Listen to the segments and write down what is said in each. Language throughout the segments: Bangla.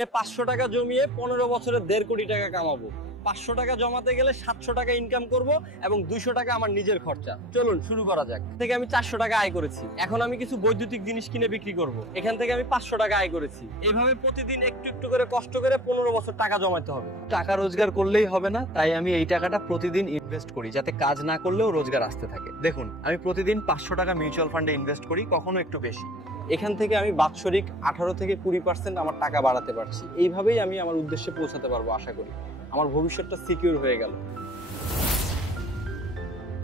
500 টাকা জমিয়ে 15 বছরে 1.5 কোটি টাকা কামাবো। 500 টাকা জমাতে গেলে 700 টাকা ইনকাম করব এবং 200 টাকা আমার নিজের খরচা। চলুন শুরু করা যাক। থেকে আমি 400 টাকা আয় করেছি। এখন আমি কিছু বৈদ্যুতিক জিনিস কিনে বিক্রি করব। এখান থেকে আমি 500 টাকা আয় করেছি। এইভাবে প্রতিদিন একটু একটু করে কষ্ট করে 15 বছর টাকা জমাতে হবে। টাকা রোজগার করলেই হবে না, তাই আমি এই টাকাটা প্রতিদিন ইনভেস্ট করি, যাতে কাজ না করলেও রোজগার আসতে থাকে। দেখুন, আমি প্রতিদিন 500 টাকা মিউচুয়াল ফান্ডে ইনভেস্ট করি, কখনো একটু বেশি। এখান থেকে আমি বাৎসরিক 18 থেকে 20% আমার টাকা বাড়াতে পারছি। এইভাবেই আমি আমার উদ্দেশ্যে পৌঁছাতে পারবো আশা করি। আমার ভবিষ্যৎটা সিকিউর হয়ে গেল।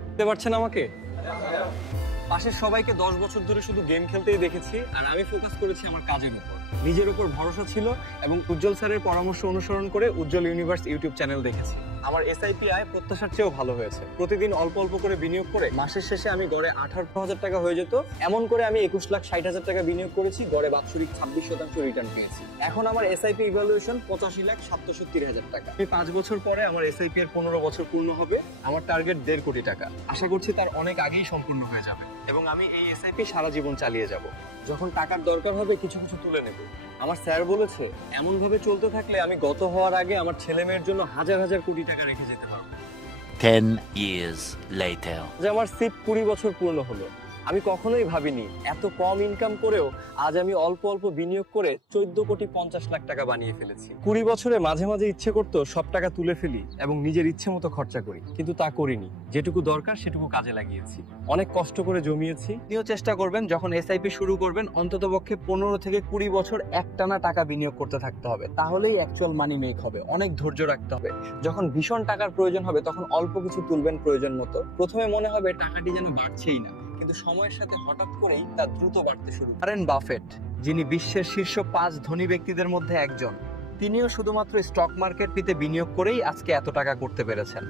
বুঝতে পারছেন আমাকে? পাশের সবাইকে 10 বছর ধরে শুধু গেম খেলতেই দেখেছি, আর আমি ফোকাস করেছি আমার কাজের উপর। নিজের উপর ভরসা ছিল এবং উজ্জ্বল স্যারের পরামর্শ অনুসরণ করে উজ্জ্বল ইউনিভার্স ইউটিউব চ্যানেল দেখেছি। আমার এসআইপি আয় প্রত্যাশার চেয়েও ভালো হয়েছে। প্রতিদিন অল্প অল্প করে বিনিয়োগ করে মাসের শেষে আমি গড়ে 18,000 টাকা হয়ে যেত। এমন করে আমি 21,60,000 টাকা বিনিয়োগ করেছি, গড়ে বাৎসরিক 26% রিটার্ন পেয়েছি। এখন আমার এসআইপি ইভ্যালুয়েশন 85,77,000 টাকা। 5 বছর পরে আমার এসআইপি এর 15 বছর পূর্ণ হবে। আমার টার্গেট 1.5 কোটি টাকা। আশা করছি তার অনেক আগেই সম্পূর্ণ হয়ে যাবে এবং আমি এই এসআইপি সারা জীবন চালিয়ে যাব। যখন টাকার দরকার হবে কিছু কিছু তুলে নেব। আমার স্যার বলেছে, এমন ভাবে চলতে থাকলে আমি গত হওয়ার আগে আমার ছেলে মেয়ের জন্য হাজার হাজার কোটি টাকা রেখে যেতে পারবো। 10 years later. যে আমার সিপ 20 বছর পূর্ণ হলো। আমি কখনোই ভাবিনি এত কম ইনকাম করেও আজ আমি অল্প অল্প বিনিয়োগ করে 14,50,00,000 টাকা বানিয়ে ফেলেছি। 20 বছরে মাঝে মাঝে ইচ্ছে করতো সব টাকা তুলে ফেলি এবং নিজের ইচ্ছে মতো খরচা করি, কিন্তু তা করিনি। যেটুকু দরকার সেটুকু কাজে লাগিয়েছি। অনেক কষ্ট করে জমিয়েছি। আপনিও চেষ্টা করবেন, যখন এসআইপি শুরু করবেন অন্ততপক্ষে 15 থেকে 20 বছর একটানা টাকা বিনিয়োগ করতে থাকতে হবে, তাহলেই অ্যাকচুয়াল মানি মেক হবে। অনেক ধৈর্য রাখতে হবে। যখন ভীষণ টাকার প্রয়োজন হবে তখন অল্প কিছু তুলবেন প্রয়োজন মতো। প্রথমে মনে হবে টাকাটি যেন বাড়ছেই না, কিন্তু সময়ের সাথে হঠাৎ করেই তা দ্রুত বাড়তে শুরু করে। ওয়ারেন বাফেট, যিনি বিশ্বের শীর্ষ 5 ধনী ব্যক্তিদের মধ্যে একজন, তিনিও শুধুমাত্র স্টক মার্কেটটিতে বিনিয়োগ করেই আজকে এত টাকা করতে পেরেছেন।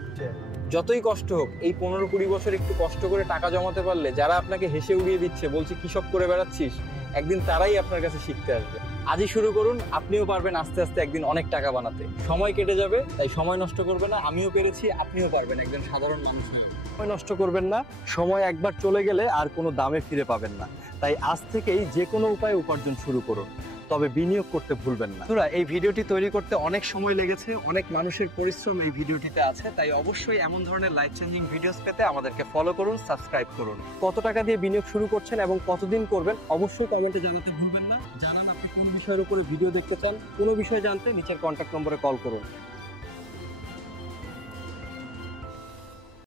যতই কষ্ট হোক, এই 15-20 বছর একটু কষ্ট করে টাকা জমাতে পারলে যারা আপনাকে হেসে উড়িয়ে দিচ্ছে, বলছে কি সব করে বেড়াচ্ছিস, একদিন তারাই আপনার কাছে শিখতে আসবে। আজই শুরু করুন, আপনিও পারবেন আস্তে আস্তে একদিন অনেক টাকা বানাতে। সময় কেটে যাবে, তাই সময় নষ্ট করবে না। আমিও পেরেছি, আপনিও পারবেন, একজন সাধারণ মানুষ নয়। সময় নষ্ট করবেন না। সময় একবার চলে গেলে আর কোনো দামে ফিরে পাবেন না। তাই আজ থেকেই যে কোনো উপায়ে উপার্জন শুরু করুন, তবে বিনিয়োগ করতে ভুলবেন না। বন্ধুরা, এই ভিডিওটি তৈরি করতে অনেক সময় লেগেছে, অনেক মানুষের পরিশ্রম এই ভিডিওটিতে আছে। তাই অবশ্যই এমন ধরনের লাইফ চেঞ্জিং ভিডিওস পেতে আমাদেরকে ফলো করুন, সাবস্ক্রাইব করুন। কত টাকা দিয়ে বিনিয়োগ শুরু করছেন এবং কতদিন করবেন অবশ্যই কমেন্টে জানাতে ভুলবেন না। জানান আপনি কোন বিষয়ের উপরে ভিডিও দেখতে চান। কোনো বিষয় জানতে নিচের কন্ট্যাক্ট নম্বরে কল করুন।